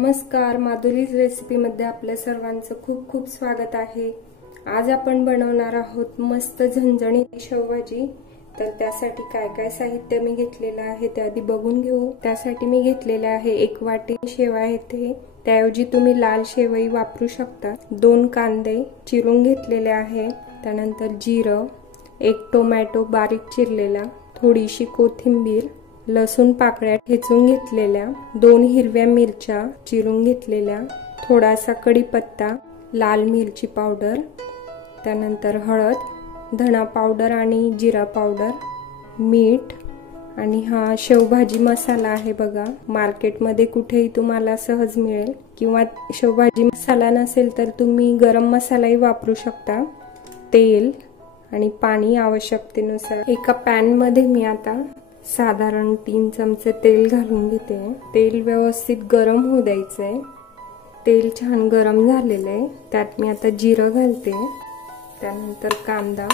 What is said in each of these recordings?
नमस्कार, माधुरीज रेसिपीमध्ये आपल्या सर्वांचं खूप खूप स्वागत आहे। आज आपण बनवणार आहोत मस्त झणझणीत शेवभाजी। तर त्यासाठी काय काय साहित्य मी घेतलेलं आहे ते आधी बघून घेऊ। त्यासाठी मी घेतलेले आहे 1 वाटी शेवया आहे, त्याऐवजी तुम्ही लाल शेवई वापरू शकता। 2 कांदे चिरून घेतलेले आहे, त्यानंतर जिरं, 1 टोमॅटो बारीक चिरलेला, थोडीशी कोथिंबीर, लसूण पाकळ्या ठेचून घेतलेल्या, 2 हिरव्या मिरच्या चिरून घेतलेल्या, थोडासा कढीपत्ता, लाल मिरची पावडर, त्यानंतर हळद, धना पावडर आणि जिरा पावडर, मीठ आणि हा शेवभाजी मसाला आहे बघा। मार्केटमध्ये कुठेही तुम्हाला सहज मिळेल, किंवा शेवभाजी मसाला नसेल तर तुम्ही गरम मसालाही वापरू शकता। तेल आणि पाणी आवश्यकतेनुसार। एका पॅन मध्ये मी आता साधारण 3 चमचे तेल घालून घेते। तेल व्यवस्थित गरम होऊ द्यायचंय। तेल छान गरम झालेलं आहे, त्यात मी आता जिरं घालते, त्यानंतर कांदा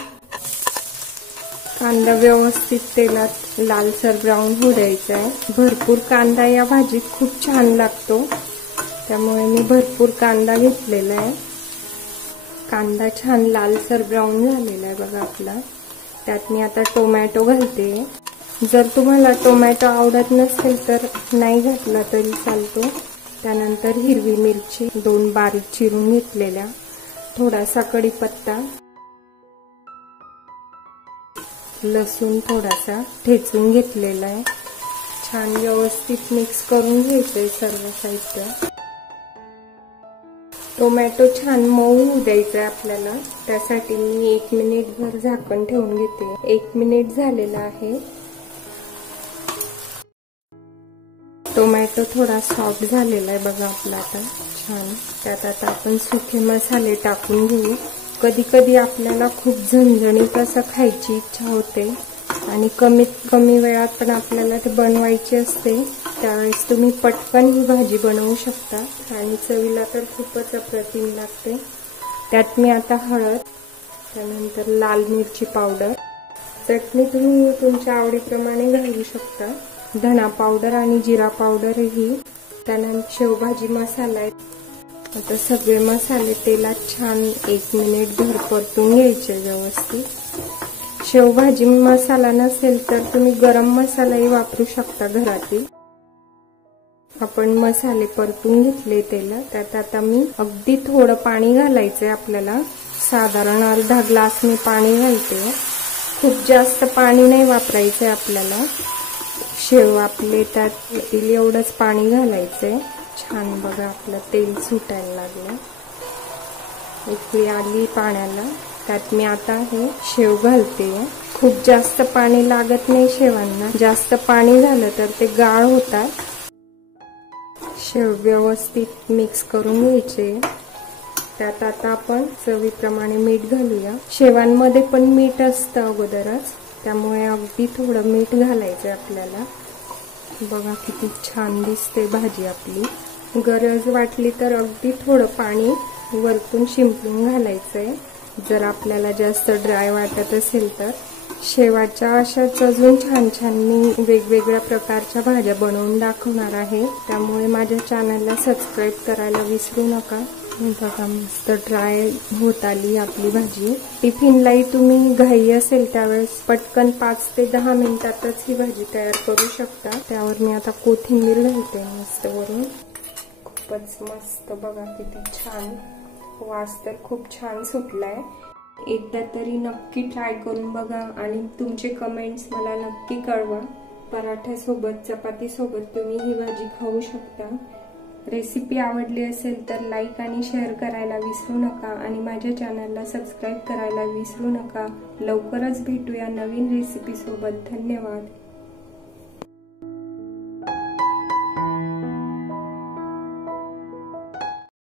व्यवस्थित तेलात लालसर ब्राऊन होऊ द्यायचा आहे। भरपूर कांदा या भाजीत खूप छान लागतो, त्यामुळे मी भरपूर कांदा घेतलेला आहे। कांदा छान लालसर ब्राऊन झालेला आहे बघा आपला। त्यात मी आता टोमॅटो घालते। जर तुम्हाला टोमॅटो आवडत नसेल तर नाही घातला तरी चालतो। त्यानंतर हिरवी मिरची 2 बारीक चिरून घेतलेल्या, थोडासा कढीपत्ता, लसूण थोडासा ठेचून घेतलेला आहे। छान व्यवस्थित मिक्स करून घ्यायचंय सर्व साहित्य। टोमॅटो छान मऊ होऊ द्यायचा आहे आपल्याला, त्यासाठी मी 1 मिनिट भर झाकण ठेवून घेते। 1 मिनिट झालेला आहे। टोमॅटो थोडा सॉफ्ट झालेला आहे बघा आपला आता छान। त्यात आता आपण सुके मसाले टाकून घेऊ। कधी कधी आपल्याला खूप झणझणीत असं खायची इच्छा होते आणि कमीत कमी वेळात पण आपल्याला ते बनवायची असते, त्यावेळेस तुम्ही पटकन ही भाजी बनवू शकता आणि चवीला तर खूपच अप्रतिम लागते। त्यात मी आता हळद, त्यानंतर लाल मिरची पावडर, चटणी तुम्ही तुमच्या आवडीप्रमाणे घालू शकता, धना पावडर आणि जिरा पावडर ही, त्यानंतर शेवभाजी मसाला आहे। आता सगळे मसाले तेलात छान 1 मिनिट भर परतून घ्यायचे व्यवस्थित। शेवभाजी मसाला नसेल तर तुम्ही गरम मसालाही वापरू शकता घरातील। आपण मसाले परतून घेतले तेलात, त्यात आता मी अगदी थोडं पाणी घालायचंय आपल्याला। साधारण अर्धा ग्लास मी पाणी घालते। खूप जास्त पाणी नाही वापरायचंय आपल्याला। शेव आपले त्यात येतील एवढंच पाणी घालायचंय। छान बघा आपलं तेल सुटायला लागलं, उकळी आली पाण्याला। त्यात मी आता हे शेव घालते। खूप जास्त पाणी लागत नाही शेवांना, जास्त पाणी झालं तर ते गाळ होतात। शेव व्यवस्थित मिक्स करून घ्यायचे। त्यात आता आपण चवीप्रमाणे मीठ घालूया। शेवांमध्ये पण मीठ असतं अगोदरच, त्यामुळे अगदी थोडं मीठ घालायचं आपल्याला। बघा किती छान दिसते भाजी आपली। गरज वाटली तर अगदी थोडं पाणी वरतून शिंपडून घालायचंय, जर आपल्याला जास्त ड्राय वाटत असेल तर। शेवाच्या अशाच अजून छान छान मी वेगवेगळ्या प्रकारच्या भाज्या बनवून दाखवणार आहे, त्यामुळे माझ्या चॅनलला सबस्क्राईब करायला विसरू नका। बघा मस्त ड्राय होत आली आपली भाजी। टिफिनलाही तुम्ही घाई असेल त्यावेळेस पटकन 5 ते 10 मिनिटातच ही भाजी तयार करू शकता। त्यावर मी आता कोथिंबीर घालते मस्त वरून। खूपच मस्त बघा किती छान वास तर खूप छान सुटलाय। एकदा तरी नक्की ट्राय करून बघा आणि तुमचे कमेंट्स मला नक्की कळवा। पराठ्यासोबत, चपातीसोबत तुम्ही ही भाजी खाऊ शकता। रेसिपी आवडली असेल तर लाईक आणि शेअर करायला विसरू नका आणि माझ्या चॅनलला सबस्क्राईब करायला विसरू नका। लवकरच भेटूया नवीन रेसिपी सोबत। धन्यवाद।